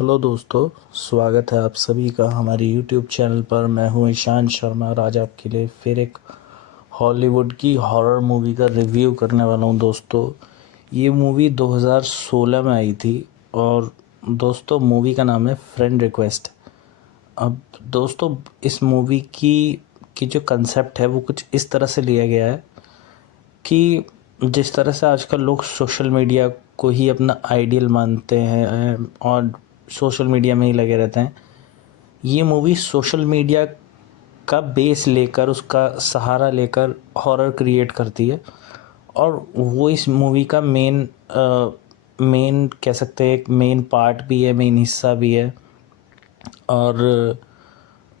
हेलो दोस्तों, स्वागत है आप सभी का हमारे यूट्यूब चैनल पर। मैं हूं ईशान शर्मा और आज आपके लिए फिर एक हॉलीवुड की हॉरर मूवी का रिव्यू करने वाला हूं। दोस्तों, ये मूवी 2016 में आई थी और दोस्तों मूवी का नाम है फ्रेंड रिक्वेस्ट। अब दोस्तों, इस मूवी की जो कंसेप्ट है वो कुछ इस तरह से लिया गया है कि जिस तरह से आजकल लोग सोशल मीडिया को ही अपना आइडियल मानते हैं और सोशल मीडिया में ही लगे रहते हैं, ये मूवी सोशल मीडिया का बेस लेकर, उसका सहारा लेकर हॉरर क्रिएट करती है। और वो इस मूवी का मेन कह सकते हैं, एक मेन पार्ट भी है, मेन हिस्सा भी है। और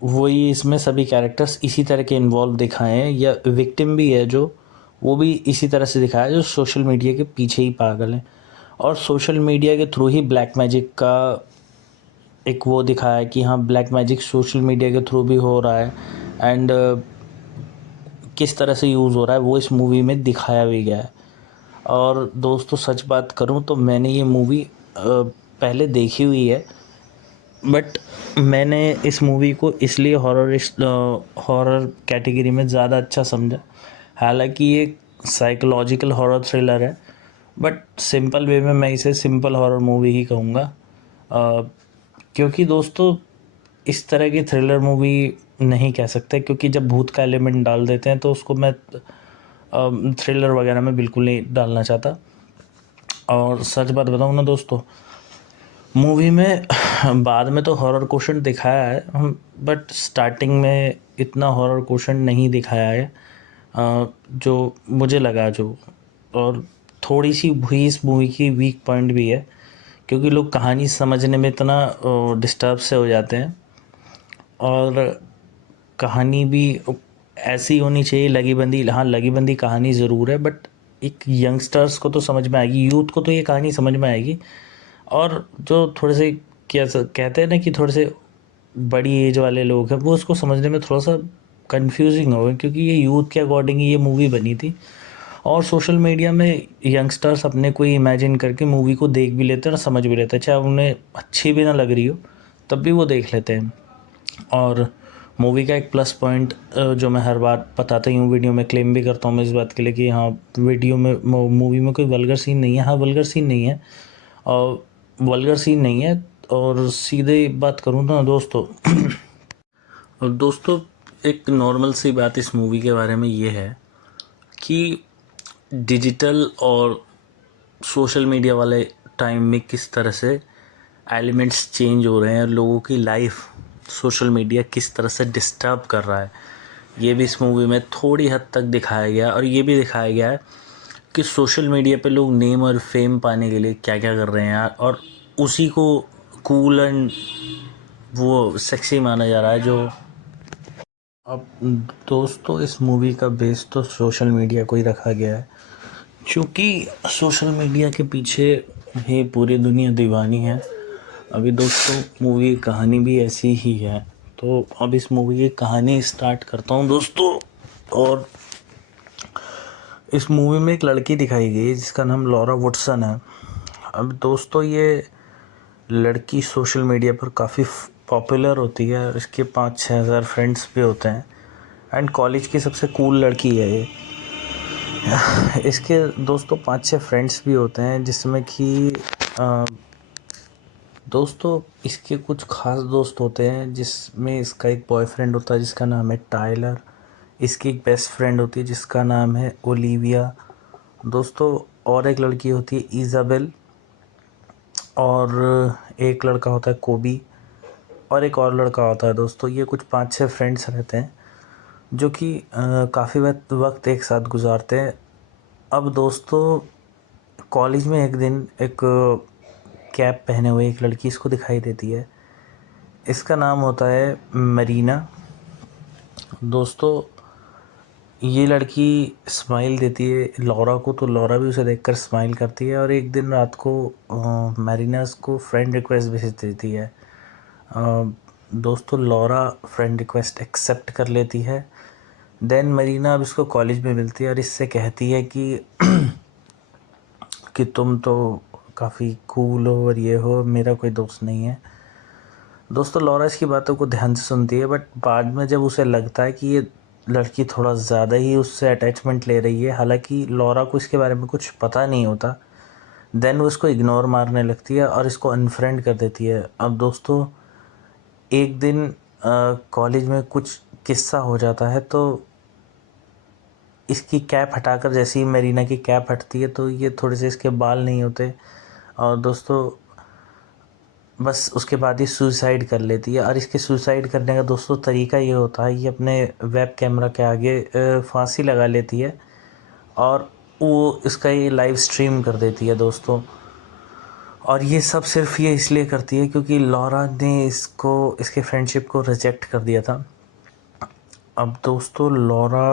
वही इसमें सभी कैरेक्टर्स इसी तरह के इन्वॉल्व दिखाए हैं, या विक्टिम भी है जो, वो भी इसी तरह से दिखाया है, जो सोशल मीडिया के पीछे ही पागल है और सोशल मीडिया के थ्रू ही ब्लैक मैजिक का एक वो दिखाया है कि हाँ, ब्लैक मैजिक सोशल मीडिया के थ्रू भी हो रहा है। एंड किस तरह से यूज़ हो रहा है वो इस मूवी में दिखाया भी गया है। और दोस्तों, सच बात करूँ तो मैंने ये मूवी पहले देखी हुई है, बट मैंने इस मूवी को इसलिए हॉरर कैटेगरी में ज़्यादा अच्छा समझा। हालांकि ये साइकोलॉजिकल हॉरर थ्रिलर है, बट सिंपल वे में मैं इसे सिंपल हॉरर मूवी ही कहूँगा। क्योंकि दोस्तों, इस तरह की थ्रिलर मूवी नहीं कह सकते, क्योंकि जब भूत का एलिमेंट डाल देते हैं तो उसको मैं थ्रिलर वगैरह में बिल्कुल नहीं डालना चाहता। और सच बात बताऊँ ना दोस्तों, मूवी में बाद में तो हॉरर क्वेश्चन दिखाया है, बट स्टार्टिंग में इतना हॉरर क्वेश्चन नहीं दिखाया है जो मुझे लगा जो। और थोड़ी सी हुई इस मूवी की वीक पॉइंट भी है, क्योंकि लोग कहानी समझने में इतना डिस्टर्ब से हो जाते हैं। और कहानी भी ऐसी होनी चाहिए, लगी बंदी, हाँ लगी बंदी कहानी ज़रूर है, बट एक यंगस्टर्स को तो समझ में आएगी, यूथ को तो ये कहानी समझ में आएगी। और जो थोड़े से क्या कहते हैं ना कि थोड़े से बड़ी एज वाले लोग हैं, वो उसको समझने में थोड़ा सा कंफ्यूजिंग होगा, क्योंकि ये यूथ के अकॉर्डिंग ही ये मूवी बनी थी। और सोशल मीडिया में यंगस्टर्स अपने को ही इमेजिन करके मूवी को देख भी लेते हैं और समझ भी लेते हैं, चाहे उन्हें अच्छी भी ना लग रही हो तब भी वो देख लेते हैं। और मूवी का एक प्लस पॉइंट जो मैं हर बार बताता ही हूँ, वीडियो में क्लेम भी करता हूँ मैं इस बात के लिए कि हाँ, वीडियो में मूवी में कोई वल्गर सीन नहीं है। हाँ, वल्गर सीन नहीं है, और वल्गर सीन नहीं है। और सीधे बात करूँ ना दोस्तों और दोस्तों, एक नॉर्मल सी बात इस मूवी के बारे में ये है कि डिजिटल और सोशल मीडिया वाले टाइम में किस तरह से एलिमेंट्स चेंज हो रहे हैं, लोगों की लाइफ सोशल मीडिया किस तरह से डिस्टर्ब कर रहा है, ये भी इस मूवी में थोड़ी हद तक दिखाया गया है। और ये भी दिखाया गया है कि सोशल मीडिया पे लोग नेम और फेम पाने के लिए क्या क्या कर रहे हैं यार, और उसी को कूल एंड वो सेक्सी माना जा रहा है जो। अब दोस्तों, इस मूवी का बेस तो सोशल मीडिया को ही रखा गया है, क्योंकि सोशल मीडिया के पीछे ही पूरी दुनिया दीवानी है। अभी दोस्तों, मूवी की कहानी भी ऐसी ही है, तो अब इस मूवी की कहानी स्टार्ट करता हूँ दोस्तों। और इस मूवी में एक लड़की दिखाई गई है जिसका नाम लॉरा वुडसन है। अब दोस्तों, ये लड़की सोशल मीडिया पर काफ़ी पॉपुलर होती है, इसके 5-6 हज़ार फ्रेंड्स भी होते हैं, एंड कॉलेज की सबसे कूल लड़की है ये। इसके दोस्तों 5-6 फ्रेंड्स भी होते हैं, जिसमें कि दोस्तों इसके कुछ ख़ास दोस्त होते हैं, जिसमें इसका एक बॉयफ्रेंड होता है जिसका नाम है टाइलर। इसकी एक बेस्ट फ्रेंड होती है जिसका नाम है ओलिविया दोस्तों। और एक लड़की होती है इज़ाबेल, और एक लड़का होता है कोबी, और एक और लड़का होता है दोस्तों। ये कुछ 5-6 फ्रेंड्स रहते हैं जो कि काफ़ी वक्त एक साथ गुजारते हैं। अब दोस्तों, कॉलेज में एक दिन एक कैप पहने हुए एक लड़की इसको दिखाई देती है। इसका नाम होता है मरीना दोस्तों। ये लड़की स्माइल देती है लॉरा को, तो लॉरा भी उसे देखकर स्माइल करती है। और एक दिन रात को मरीना को फ्रेंड रिक्वेस्ट भेज देती है। दोस्तों, लॉरा फ्रेंड रिक्वेस्ट एक्सेप्ट कर लेती है। देन मरीना अब इसको कॉलेज में मिलती है और इससे कहती है कि तुम तो काफ़ी कूल हो और ये हो, मेरा कोई दोस्त नहीं है। दोस्तों लॉरा इसकी बातों को ध्यान से सुनती है, बट बाद में जब उसे लगता है कि ये लड़की थोड़ा ज़्यादा ही उससे अटैचमेंट ले रही है, हालांकि लॉरा को इसके बारे में कुछ पता नहीं होता, देन वो इसको इग्नोर मारने लगती है और इसको अनफ्रेंड कर देती है। अब दोस्तों एक दिन कॉलेज में कुछ किस्सा हो जाता है, तो इसकी कैप हटाकर जैसे ही मेरीना की कैप हटती है तो ये थोड़े से इसके बाल नहीं होते, और दोस्तों बस उसके बाद ही सुसाइड कर लेती है। और इसके सुसाइड करने का दोस्तों तरीका ये होता है, ये अपने वेब कैमरा के आगे फांसी लगा लेती है और वो इसका ये लाइव स्ट्रीम कर देती है दोस्तों। और ये सब सिर्फ ये इसलिए करती है क्योंकि लॉरा ने इसके फ्रेंडशिप को रिजेक्ट कर दिया था। अब दोस्तों लॉरा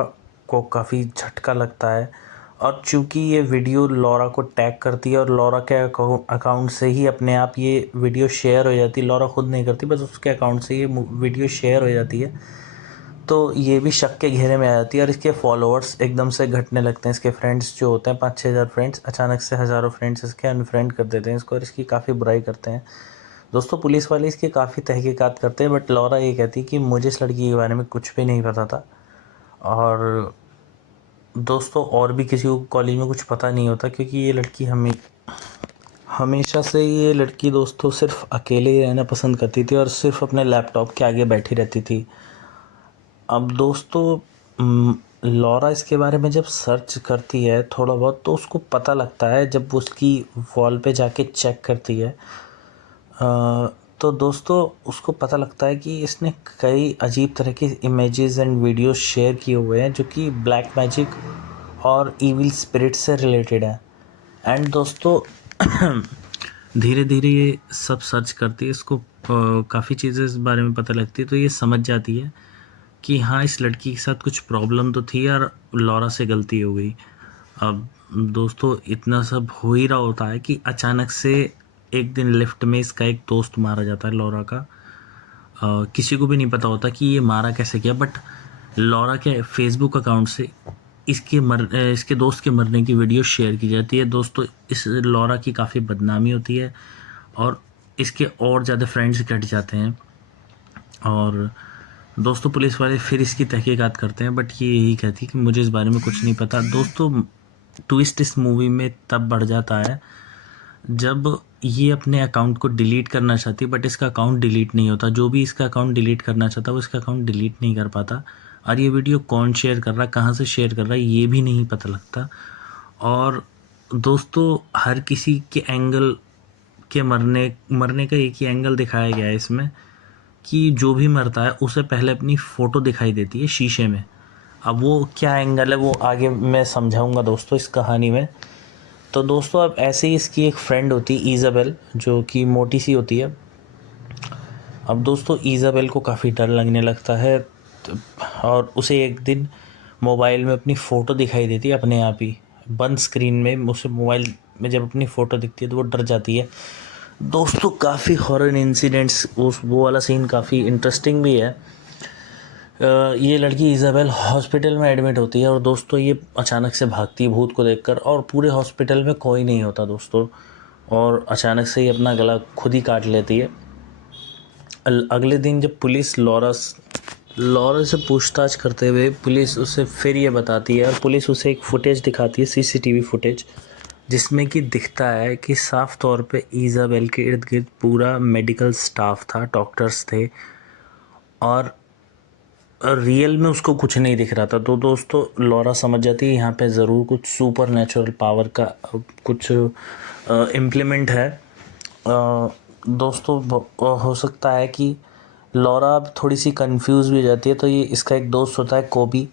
को काफ़ी झटका लगता है, और चूँकि ये वीडियो लॉरा को टैग करती है और लॉरा के अकाउंट से ही अपने आप ये वीडियो शेयर हो जाती है, लॉरा खुद नहीं करती, बस उसके अकाउंट से ये वीडियो शेयर हो जाती है, तो ये भी शक के घेरे में आ जाती है और इसके फॉलोअर्स एकदम से घटने लगते हैं। इसके फ्रेंड्स जो होते हैं 5-6 हज़ार फ्रेंड्स, अचानक से हज़ारों फ्रेंड्स इसके अनफ्रेंड कर देते हैं इसको और इसकी काफ़ी बुराई करते हैं। दोस्तों पुलिस वाले इसकी काफ़ी तहकीकात करते हैं, बट लॉरा ये कहती है कि मुझे इस लड़की के बारे में कुछ भी नहीं पता था, और दोस्तों और भी किसी को कॉलेज में कुछ पता नहीं होता, क्योंकि ये लड़की हमेशा से ये लड़की दोस्तों सिर्फ अकेले ही रहना पसंद करती थी और सिर्फ अपने लैपटॉप के आगे बैठी रहती थी। अब दोस्तों लॉरा इसके बारे में जब सर्च करती है थोड़ा बहुत, तो उसको पता लगता है जब वो उसकी वॉल पे जाके चेक करती है, तो दोस्तों उसको पता लगता है कि इसने कई अजीब तरह के इमेजेस एंड वीडियोस शेयर किए हुए हैं जो कि ब्लैक मैजिक और इविल स्पिरिट से रिलेटेड है। एंड दोस्तों धीरे धीरे ये सब सर्च करती है, इसको काफ़ी चीज़ें इस बारे में पता लगती है, तो ये समझ जाती है कि हाँ इस लड़की के साथ कुछ प्रॉब्लम तो थी और लॉरा से गलती हो गई। अब दोस्तों इतना सब हो ही रहा होता है कि अचानक से एक दिन लिफ्ट में इसका एक दोस्त मारा जाता है लॉरा का। किसी को भी नहीं पता होता कि ये मारा कैसे गया, बट लॉरा के फेसबुक अकाउंट से इसके दोस्त के मरने की वीडियो शेयर की जाती है। दोस्तों इस लॉरा की काफ़ी बदनामी होती है और इसके और ज़्यादा फ्रेंड्स कट जाते हैं, और दोस्तों पुलिस वाले फिर इसकी तहकीकात करते हैं, बट ये यही कहती है कि मुझे इस बारे में कुछ नहीं पता। दोस्तों ट्विस्ट इस मूवी में तब बढ़ जाता है जब ये अपने अकाउंट को डिलीट करना चाहती है, बट इसका अकाउंट डिलीट नहीं होता। जो भी इसका अकाउंट डिलीट करना चाहता है वो इसका अकाउंट डिलीट नहीं कर पाता, और ये वीडियो कौन शेयर कर रहा है, कहाँ से शेयर कर रहा है, ये भी नहीं पता लगता। और दोस्तों हर किसी के एंगल के मरने का एक ही एंगल दिखाया गया है इसमें, कि जो भी मरता है उसे पहले अपनी फ़ोटो दिखाई देती है शीशे में। अब वो क्या एंगल है वो आगे मैं समझाऊंगा दोस्तों इस कहानी में। तो दोस्तों अब ऐसे ही इसकी एक फ्रेंड होती है ईज़ाबेल, जो कि मोटी सी होती है। अब दोस्तों ईज़ाबेल को काफ़ी डर लगने लगता है, और उसे एक दिन मोबाइल में अपनी फ़ोटो दिखाई देती है अपने आप ही बंद स्क्रीन में। उसे मोबाइल में जब अपनी फ़ोटो दिखती है तो वो डर जाती है। दोस्तों काफ़ी हॉरर इंसिडेंट्स, वो वाला सीन काफ़ी इंटरेस्टिंग भी है। ये लड़की ईज़ाबेल हॉस्पिटल में एडमिट होती है, और दोस्तों ये अचानक से भागती है भूत को देखकर, और पूरे हॉस्पिटल में कोई नहीं होता दोस्तों, और अचानक से ही अपना गला खुद ही काट लेती है। अगले दिन जब पुलिस लॉरा से पूछताछ करते हुए पुलिस उसे फिर ये बताती है, और पुलिस उसे एक फुटेज दिखाती है, सीसीटीवी फुटेज, जिसमें कि दिखता है कि साफ़ तौर पे ईज़ाबेल के इर्द गिर्द पूरा मेडिकल स्टाफ था, डॉक्टर्स थे, और रियल में उसको कुछ नहीं दिख रहा था। तो दोस्तों लॉरा समझ जाती है यहाँ पे ज़रूर कुछ सुपर नेचुरल पावर का कुछ इम्प्लीमेंट है। दोस्तों हो सकता है कि लॉरा अब थोड़ी सी कंफ्यूज भी हो जाती है, तो ये इसका एक दोस्त होता है कोबी,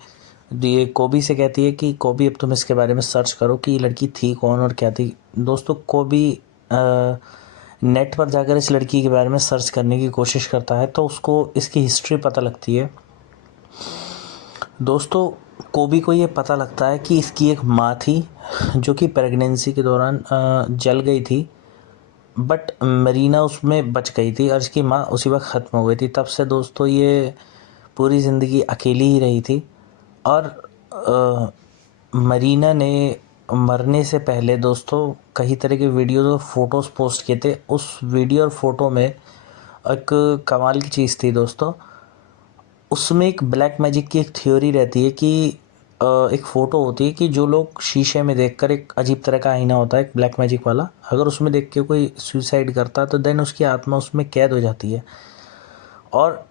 ये कोबी से कहती है कि कोबी अब तुम इसके बारे में सर्च करो कि ये लड़की थी कौन और क्या थी। दोस्तों कोबी नेट पर जाकर इस लड़की के बारे में सर्च करने की कोशिश करता है, तो उसको इसकी हिस्ट्री पता लगती है। दोस्तों कोबी को ये पता लगता है कि इसकी एक माँ थी जो कि प्रेगनेंसी के दौरान जल गई थी, बट मरीना उसमें बच गई थी, और इसकी माँ उसी वक्त ख़त्म हो गई थी। तब से दोस्तों ये पूरी ज़िंदगी अकेली ही रही थी, और मरीना ने मरने से पहले दोस्तों कई तरह के वीडियोज़ और फोटोज़ पोस्ट किए थे। उस वीडियो और फोटो में एक कमाल की चीज़ थी दोस्तों। उसमें एक ब्लैक मैजिक की एक थ्योरी रहती है कि एक फ़ोटो होती है कि जो लोग शीशे में देखकर, एक अजीब तरह का आईना होता है एक ब्लैक मैजिक वाला, अगर उसमें देख के कोई सुसाइड करता है तो देन उसकी आत्मा उसमें कैद हो जाती है। और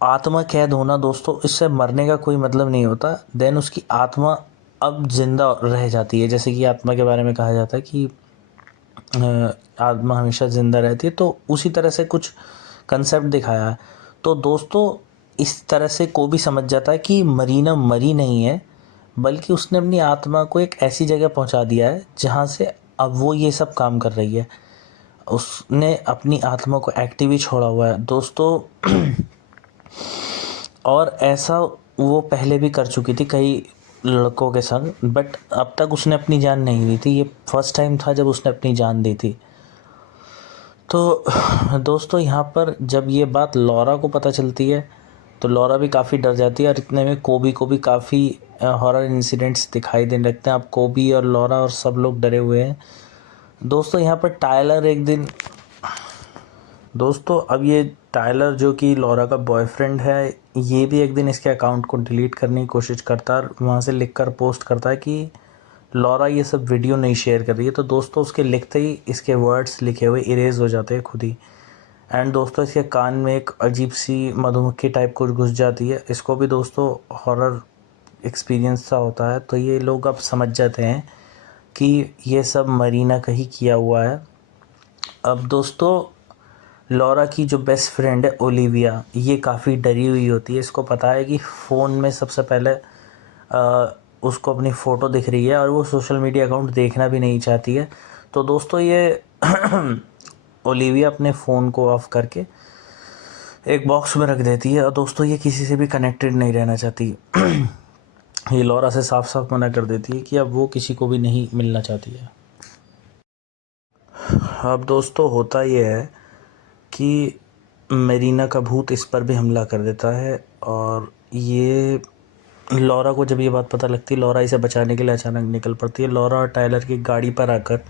आत्मा कैद होना दोस्तों, इससे मरने का कोई मतलब नहीं होता। देन उसकी आत्मा अब ज़िंदा रह जाती है। जैसे कि आत्मा के बारे में कहा जाता है कि आत्मा हमेशा ज़िंदा रहती है, तो उसी तरह से कुछ कंसेप्ट दिखाया है। तो दोस्तों इस तरह से कोई भी समझ जाता है कि मरीना मरी नहीं है, बल्कि उसने अपनी आत्मा को एक ऐसी जगह पहुंचा दिया है जहां से अब वो ये सब काम कर रही है। उसने अपनी आत्मा को एक्टिव ही छोड़ा हुआ है दोस्तों। और ऐसा वो पहले भी कर चुकी थी कई लड़कों के संग, बट अब तक उसने अपनी जान नहीं दी थी। ये फर्स्ट टाइम था जब उसने अपनी जान दी थी। तो दोस्तों यहाँ पर जब ये बात लॉरा को पता चलती है तो लॉरा भी काफ़ी डर जाती है, और इतने में कोबी को भी काफ़ी हॉरर इंसिडेंट्स दिखाई देने लगते हैं। अब कोबी और लॉरा और सब लोग डरे हुए हैं दोस्तों। यहाँ पर टायलर एक दिन, दोस्तों अब ये टायलर जो कि लॉरा का बॉयफ्रेंड है, ये भी एक दिन इसके अकाउंट को डिलीट करने की कोशिश करता है और वहाँ से लिखकर पोस्ट करता है कि लॉरा ये सब वीडियो नहीं शेयर कर रही है। तो दोस्तों उसके लिखते ही इसके वर्ड्स लिखे हुए इरेज हो जाते हैं खुद ही। एंड दोस्तों इसके कान में एक अजीब सी मधुमक्खी टाइप कुछ घुस जाती है। इसको भी दोस्तों हॉरर एक्सपीरियंस सा होता है। तो ये लोग अब समझ जाते हैं कि ये सब मरीना का ही किया हुआ है। अब दोस्तों लॉरा की जो बेस्ट फ्रेंड है ओलिविया, ये काफ़ी डरी हुई होती है। इसको पता है कि फ़ोन में सबसे पहले उसको अपनी फ़ोटो दिख रही है और वो सोशल मीडिया अकाउंट देखना भी नहीं चाहती है। तो दोस्तों ये ओलिविया अपने फ़ोन को ऑफ़ करके एक बॉक्स में रख देती है। और दोस्तों ये किसी से भी कनेक्टेड नहीं रहना चाहती। ये लॉरा से साफ साफ मना कर देती है कि अब वो किसी को भी नहीं मिलना चाहती है। अब दोस्तों होता ये है कि मेरीना का भूत इस पर भी हमला कर देता है, और ये लॉरा को जब ये बात पता लगती है, लॉरा इसे बचाने के लिए अचानक निकल पड़ती है। लॉरा और टायलर की गाड़ी पर आकर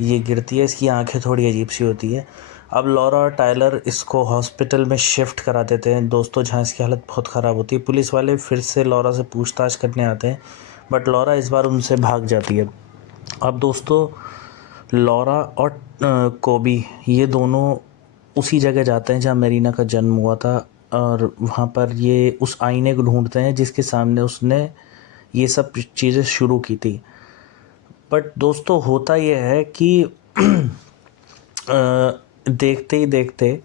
ये गिरती है। इसकी आंखें थोड़ी अजीब सी होती है। अब लॉरा और टायलर इसको हॉस्पिटल में शिफ्ट करा देते हैं दोस्तों, जहाँ इसकी हालत बहुत ख़राब होती है। पुलिस वाले फिर से लॉरा से पूछताछ करने आते हैं, बट लॉरा इस बार उनसे भाग जाती है। अब दोस्तों लॉरा और कोबी ये दोनों उसी जगह जाते हैं जहाँ मेरीना का जन्म हुआ था, और वहाँ पर ये उस आईने को ढूंढते हैं जिसके सामने उसने ये सब चीज़ें शुरू की थी। बट दोस्तों होता ये है कि देखते ही देखते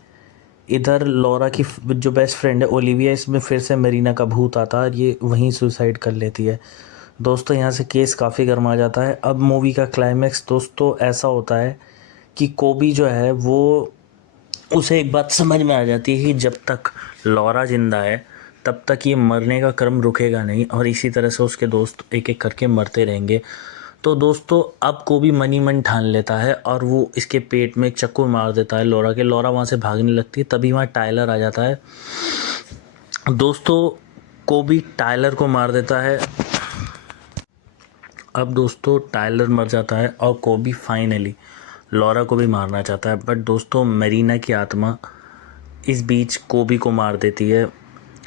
इधर लॉरा की जो बेस्ट फ्रेंड है ओलिविया, इसमें फिर से मेरीना का भूत आता है और ये वहीं सुसाइड कर लेती है। दोस्तों यहाँ से केस काफ़ी गर्मा जाता है। अब मूवी का क्लाइमैक्स दोस्तों ऐसा होता है कि कोबी जो है वो, उसे एक बात समझ में आ जाती है कि जब तक लॉरा ज़िंदा है तब तक ये मरने का क्रम रुकेगा नहीं, और इसी तरह से उसके दोस्त एक एक करके मरते रहेंगे। तो दोस्तों अब कोबी मनी मन ठान लेता है और वो इसके पेट में एक चक्कू मार देता है लॉरा के। लॉरा वहाँ से भागने लगती है, तभी वहाँ टायलर आ जाता है। दोस्तों कोबी टायलर को मार देता है। अब दोस्तों टायलर मर जाता है और कोबी फाइनली लॉरा को भी मारना चाहता है, बट दोस्तों मेरीना की आत्मा इस बीच कोबी को मार देती है।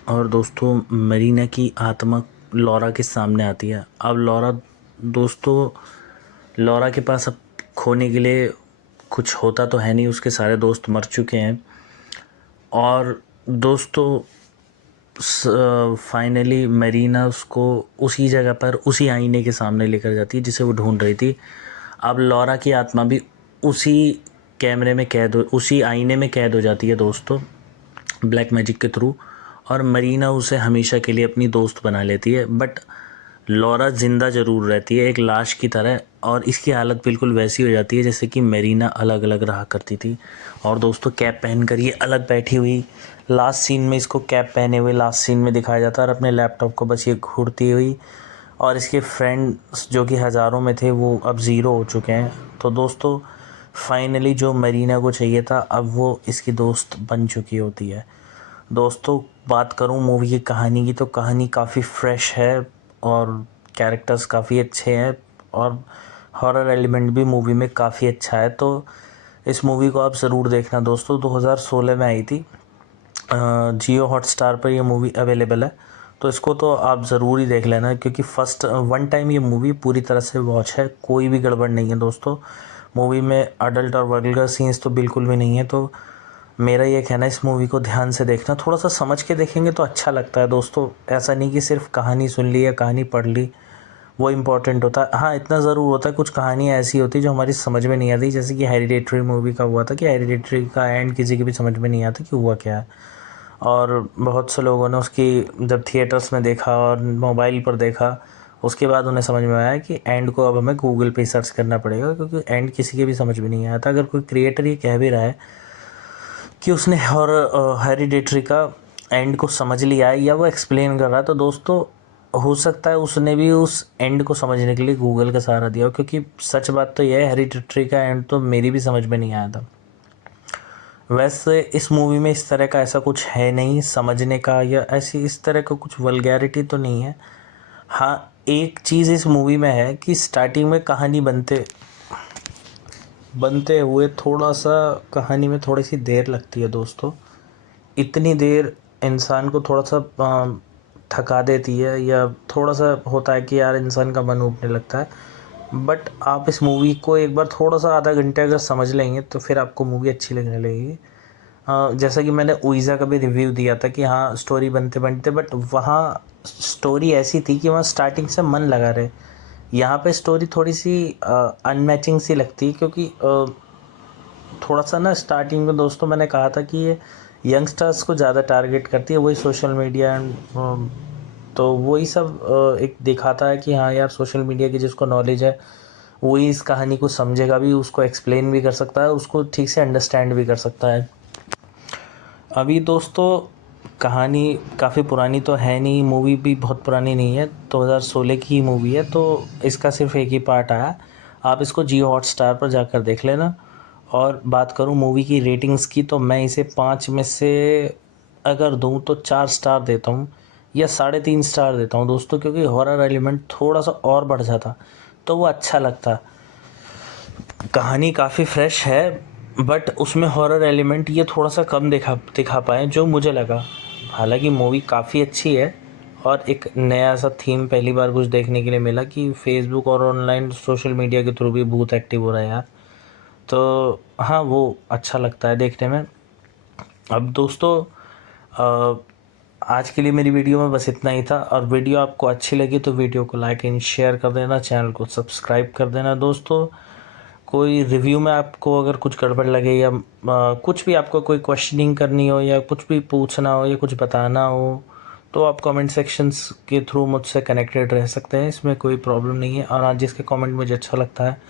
और दोस्तों मेरीना की आत्मा लॉरा के सामने आती है। अब लॉरा के पास अब खोने के लिए कुछ होता तो है नहीं, उसके सारे दोस्त मर चुके हैं। और दोस्तों फाइनली मेरीना उसको उसी जगह पर उसी आईने के सामने लेकर जाती है जिसे वो ढूंढ रही थी। अब लॉरा की आत्मा भी उसी कैमरे में कैद हो, उसी आईने में कैद हो जाती है दोस्तों, ब्लैक मैजिक के थ्रू। और मरीना उसे हमेशा के लिए अपनी दोस्त बना लेती है। बट लॉरा ज़िंदा ज़रूर रहती है एक लाश की तरह, और इसकी हालत बिल्कुल वैसी हो जाती है जैसे कि मेरीना अलग अलग रहा करती थी। और दोस्तों कैप पहन कर ये अलग बैठी हुई, लास्ट सीन में इसको कैप पहने हुए लास्ट सीन में दिखाया जाता है, और अपने लैपटॉप को बस ये घूरती हुई। और इसके फ्रेंड्स जो कि हज़ारों में थे वो अब ज़ीरो हो चुके हैं। तो दोस्तों फाइनली जो मरीना को चाहिए था अब वो इसकी दोस्त बन चुकी होती है। दोस्तों बात करूं मूवी की कहानी की, तो कहानी काफ़ी फ्रेश है और कैरेक्टर्स काफ़ी अच्छे हैं। और हॉरर एलिमेंट भी मूवी में काफ़ी अच्छा है। तो इस मूवी को आप ज़रूर देखना दोस्तों। 2016 में आई थी। जियो हॉटस्टार पर ये मूवी अवेलेबल है, तो इसको तो आप ज़रूर ही देख लेना, क्योंकि फ़र्स्ट वन टाइम ये मूवी पूरी तरह से वॉच है। कोई भी गड़बड़ नहीं है दोस्तों। मूवी में अडल्ट और वल्गर सीन्स तो बिल्कुल भी नहीं है। तो मेरा ये कहना है, इस मूवी को ध्यान से देखना, थोड़ा सा समझ के देखेंगे तो अच्छा लगता है दोस्तों। ऐसा नहीं कि सिर्फ कहानी सुन ली या कहानी पढ़ ली, वो इम्पोर्टेंट होता है। हाँ, इतना ज़रूर होता है, कुछ कहानियाँ ऐसी होती है जो हमारी समझ में नहीं आती, जैसे कि हेरिडेटरी मूवी का हुआ था कि हेरिडेटरी का एंड किसी की भी समझ में नहीं आता कि हुआ क्या है। और बहुत से लोगों ने उसकी जब थिएटर्स में देखा और मोबाइल पर देखा, उसके बाद उन्हें समझ में आया कि एंड को अब हमें गूगल पे सर्च करना पड़ेगा, क्योंकि एंड किसी के भी समझ में नहीं आया था। अगर कोई क्रिएटर ये कह भी रहा है कि उसने हेरिडेटरी का एंड को समझ लिया है या वो एक्सप्लेन कर रहा है, तो दोस्तों हो सकता है उसने भी उस एंड को समझने के लिए गूगल का सहारा दिया हो, क्योंकि सच बात तो यह है, हेरिडेटरी का एंड तो मेरी भी समझ में नहीं आया था। वैसे इस मूवी में इस तरह का ऐसा कुछ है नहीं समझने का, या ऐसी इस तरह का कुछ वल्गैरिटी तो नहीं है। हाँ, एक चीज़ इस मूवी में है कि स्टार्टिंग में कहानी बनते बनते हुए थोड़ा सा कहानी में थोड़ी सी देर लगती है दोस्तों। इतनी देर इंसान को थोड़ा सा थका देती है, या थोड़ा सा होता है कि यार इंसान का मन उबने लगता है। बट आप इस मूवी को एक बार थोड़ा सा आधा घंटे अगर समझ लेंगे तो फिर आपको मूवी अच्छी लगने लगेगी। जैसा कि मैंने उइज़ा का भी रिव्यू दिया था कि हाँ, स्टोरी बनते बनते, बट वहाँ स्टोरी ऐसी थी कि वहाँ स्टार्टिंग से मन लगा रहे। यहाँ पे स्टोरी थोड़ी सी अनमैचिंग सी लगती है, क्योंकि थोड़ा सा ना स्टार्टिंग में दोस्तों मैंने कहा था कि ये यंगस्टर्स को ज़्यादा टारगेट करती है, वही सोशल मीडिया एंड तो वही सब एक दिखाता है कि हाँ यार, सोशल मीडिया की जिसको नॉलेज है वही इस कहानी को समझेगा भी, उसको एक्सप्लेन भी कर सकता है, उसको ठीक से अंडरस्टैंड भी कर सकता है। अभी दोस्तों कहानी काफ़ी पुरानी तो है नहीं, मूवी भी बहुत पुरानी नहीं है, 2016 की ही मूवी है, तो इसका सिर्फ एक ही पार्ट आया। आप इसको जियो हॉटस्टार पर जाकर देख लेना। और बात करूं मूवी की रेटिंग्स की, तो मैं इसे 5 में से अगर दूं तो 4 स्टार देता हूं, या 3.5 स्टार देता हूं दोस्तों, क्योंकि हॉरर एलिमेंट थोड़ा सा और बढ़ जाता तो वो अच्छा लगता। कहानी काफ़ी फ्रेश है, बट उसमें हॉरर एलिमेंट ये थोड़ा सा कम दिखा पाए जो मुझे लगा। हालांकि मूवी काफ़ी अच्छी है, और एक नया सा थीम पहली बार कुछ देखने के लिए मिला कि फेसबुक और ऑनलाइन सोशल मीडिया के थ्रू भी भूत एक्टिव हो रहे हैं यार। तो हाँ, वो अच्छा लगता है देखने में। अब दोस्तों आज के लिए मेरी वीडियो में बस इतना ही था, और वीडियो आपको अच्छी लगी तो वीडियो को लाइक एंड शेयर कर देना, चैनल को सब्सक्राइब कर देना दोस्तों। कोई रिव्यू में आपको अगर कुछ गड़बड़ लगे, या कुछ भी आपको कोई क्वेश्चनिंग करनी हो, या कुछ भी पूछना हो, या कुछ बताना हो, तो आप कमेंट सेक्शंस के थ्रू मुझसे कनेक्टेड रह सकते हैं, इसमें कोई प्रॉब्लम नहीं है। और आज जिसके कमेंट मुझे अच्छा लगता है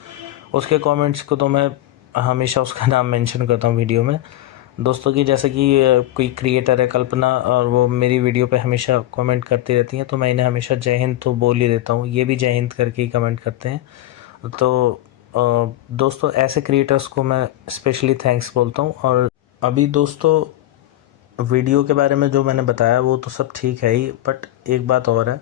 उसके कमेंट्स को तो मैं हमेशा उसका नाम मेंशन करता हूँ वीडियो में दोस्तों। की जैसे कि कोई क्रिएटर है कल्पना, और वो मेरी वीडियो पे हमेशा कमेंट करती रहती हैं, तो मैं इन्हें हमेशा जय हिंद तो बोल ही देता हूँ, ये भी जय हिंद करके ही कमेंट करते हैं। तो दोस्तों ऐसे क्रिएटर्स को मैं स्पेशली थैंक्स बोलता हूँ। और अभी दोस्तों वीडियो के बारे में जो मैंने बताया वो तो सब ठीक है ही, बट एक बात और है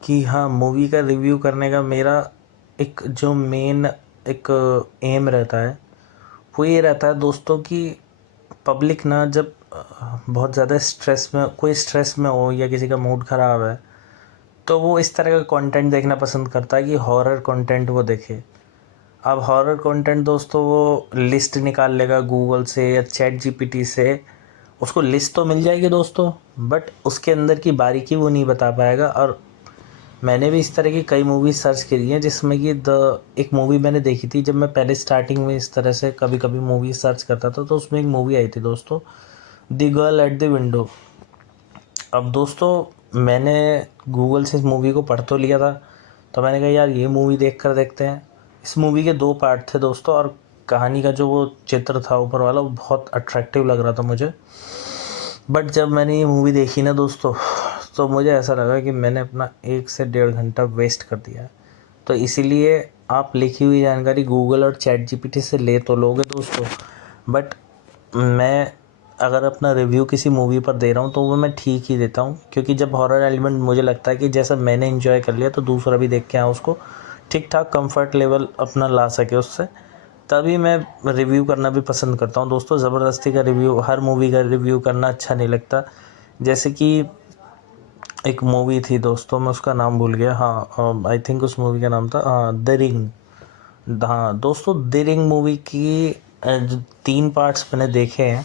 कि हाँ, मूवी का रिव्यू करने का मेरा एक जो मेन एक एम रहता है वो ये रहता है दोस्तों कि पब्लिक ना जब बहुत ज़्यादा स्ट्रेस में हो, या किसी का मूड ख़राब है, तो वो इस तरह का कंटेंट देखना पसंद करता है कि हॉरर कंटेंट वो देखे। अब हॉरर कंटेंट दोस्तों वो लिस्ट निकाल लेगा गूगल से या चैट जीपीटी से, उसको लिस्ट तो मिल जाएगी दोस्तों, बट उसके अंदर की बारीकी वो नहीं बता पाएगा। और मैंने भी इस तरह की कई मूवी सर्च करी हैं, जिसमें कि एक मूवी मैंने देखी थी जब मैं पहले स्टार्टिंग में इस तरह से कभी कभी मूवी सर्च करता था, तो उसमें एक मूवी आई थी दोस्तों, the girl at the window. अब दोस्तों मैंने गूगल से इस मूवी को पढ़ तो लिया था, तो मैंने कहा यार ये मूवी देख कर देखते हैं। इस मूवी के 2 पार्ट थे दोस्तों, और कहानी का जो वो चित्र था ऊपर वाला वो बहुत अट्रैक्टिव लग रहा था मुझे। बट जब मैंने ये मूवी देखी ना दोस्तों, तो मुझे ऐसा लगा कि मैंने अपना 1 से 1.5 घंटा वेस्ट कर दिया है। तो इसीलिए आप लिखी हुई जानकारी गूगल और चैट जीपीटी से ले तो लोगे दोस्तों, बट मैं अगर अपना रिव्यू किसी मूवी पर दे रहा हूँ तो वो मैं ठीक ही देता हूँ, क्योंकि जब हॉरर एलिमेंट मुझे लगता है कि जैसा मैंने एंजॉय कर लिया तो दूसरा भी देख के उसको ठीक ठाक कंफर्ट लेवल अपना ला सके उससे, तभी मैं रिव्यू करना भी पसंद करता हूँ दोस्तों। ज़बरदस्ती का रिव्यू, हर मूवी का रिव्यू करना अच्छा नहीं लगता। जैसे कि एक मूवी थी दोस्तों, मैं उसका नाम भूल गया, हाँ आई थिंक उस मूवी का नाम था द रिंग। हाँ दोस्तों, द रिंग मूवी की जो 3 पार्ट्स मैंने देखे हैं,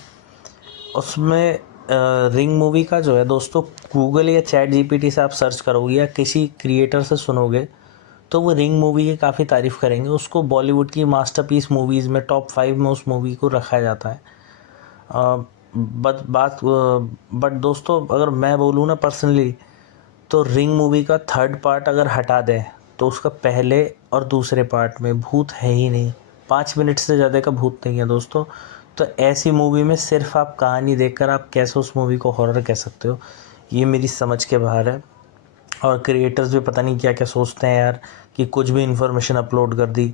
उसमें रिंग मूवी का जो है दोस्तों, गूगल या चैट जीपीटी से आप सर्च करोगे या किसी क्रिएटर से सुनोगे तो वो रिंग मूवी की काफ़ी तारीफ़ करेंगे। उसको बॉलीवुड की मास्टरपीस मूवीज़ में टॉप 5 में उस मूवी को रखा जाता है। बट दोस्तों, अगर मैं बोलूँ ना पर्सनली, तो रिंग मूवी का 3rd पार्ट अगर हटा दें तो उसका पहले और दूसरे पार्ट में भूत है ही नहीं। 5 मिनट से ज़्यादा का भूत नहीं है दोस्तों। तो ऐसी मूवी में सिर्फ आप कहानी देखकर आप कैसे उस मूवी को हॉरर कह सकते हो, ये मेरी समझ के बाहर है। और क्रिएटर्स भी पता नहीं क्या क्या सोचते हैं यार, कि कुछ भी इन्फॉर्मेशन अपलोड कर दी।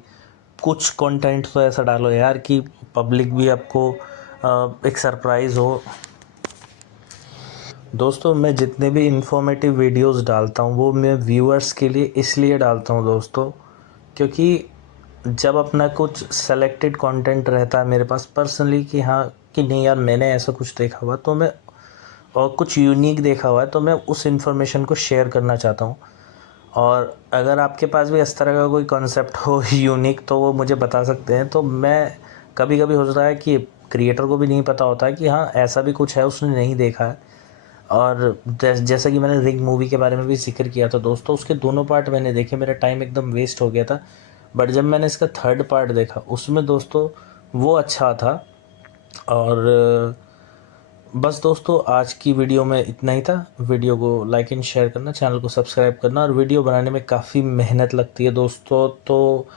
कुछ कंटेंट तो ऐसा डालो यार कि पब्लिक भी आपको एक सरप्राइज़ हो। दोस्तों, मैं जितने भी इन्फॉर्मेटिव वीडियोस डालता हूँ वो मैं व्यूअर्स के लिए इसलिए डालता हूँ दोस्तों, क्योंकि जब अपना कुछ सेलेक्टेड कंटेंट रहता है मेरे पास पर्सनली, कि हाँ कि नहीं यार मैंने ऐसा कुछ देखा हुआ तो मैं, और कुछ यूनिक देखा हुआ है तो मैं उस इन्फॉर्मेशन को शेयर करना चाहता हूँ। और अगर आपके पास भी इस तरह का कोई कॉन्सेप्ट हो यूनिक, तो वो मुझे बता सकते हैं। तो मैं, कभी कभी हो रहा है कि क्रिएटर को भी नहीं पता होता है कि हाँ ऐसा भी कुछ है, उसने नहीं देखा है। और जैसा कि मैंने रिंग मूवी के बारे में भी जिक्र किया था दोस्तों, उसके दोनों पार्ट मैंने देखे, मेरा टाइम एकदम वेस्ट हो गया था। बट जब मैंने इसका 3rd पार्ट देखा, उसमें दोस्तों वो अच्छा था। और बस दोस्तों, आज की वीडियो में इतना ही था। वीडियो को लाइक एंड शेयर करना, चैनल को सब्सक्राइब करना। और वीडियो बनाने में काफ़ी मेहनत लगती है दोस्तों, तो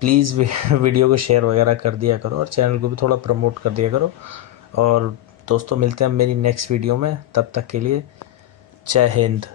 प्लीज़ वीडियो को शेयर वगैरह कर दिया करो और चैनल को भी थोड़ा प्रमोट कर दिया करो। और दोस्तों, मिलते हैं मेरी नेक्स्ट वीडियो में, तब तक के लिए जय हिंद।